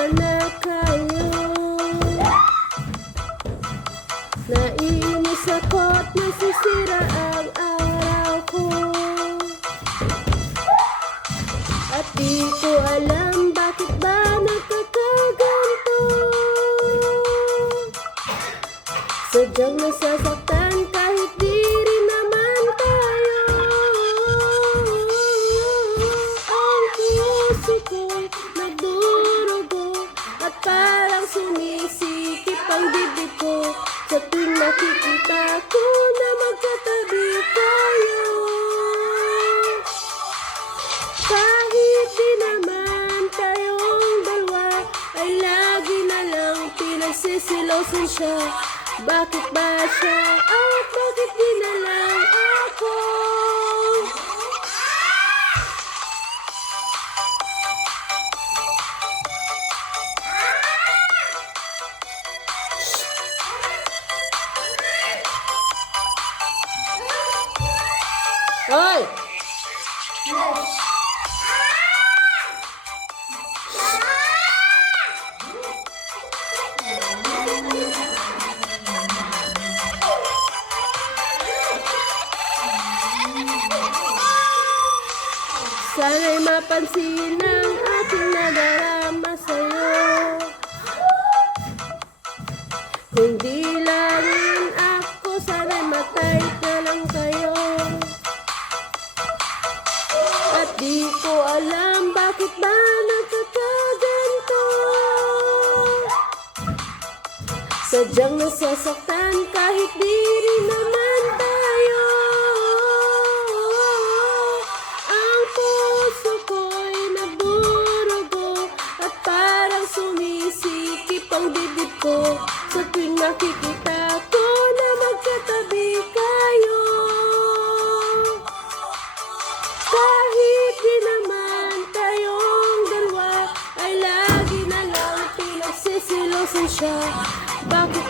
naman na kayo. Naiinis ako't nasisira ang araw ko. At di ko alam bakit ba nagkakaganto. Sadyang nasasaktan kahit di rin naman tayo. Ang puso ko'y nagdurugo at parang sumisikip ang dibdib ko sa tuwing nakikita ko na magkatabi tayo. Kahit di naman tayong dalawa ay lagi na lang pinagsisilosan siya. Bakit ba siya at bakit di na lang ako? Hoy! Sana'y mapansin ang aking nadarama sa'yo. Hindi langin ako, sana'y matay na lang kayo. At di ko alam bakit ba nagkakaganto. Sadyang nasasaktan kahit di rin naman tayo. Ang puso ko'y naburugo at parang sumisikip ang dibdib ko sa tuwing nakikita ko na magkatabi kayo. Kahit di naman tayong dalawa ay lagi na lang pinagsisilosan siya. Bakit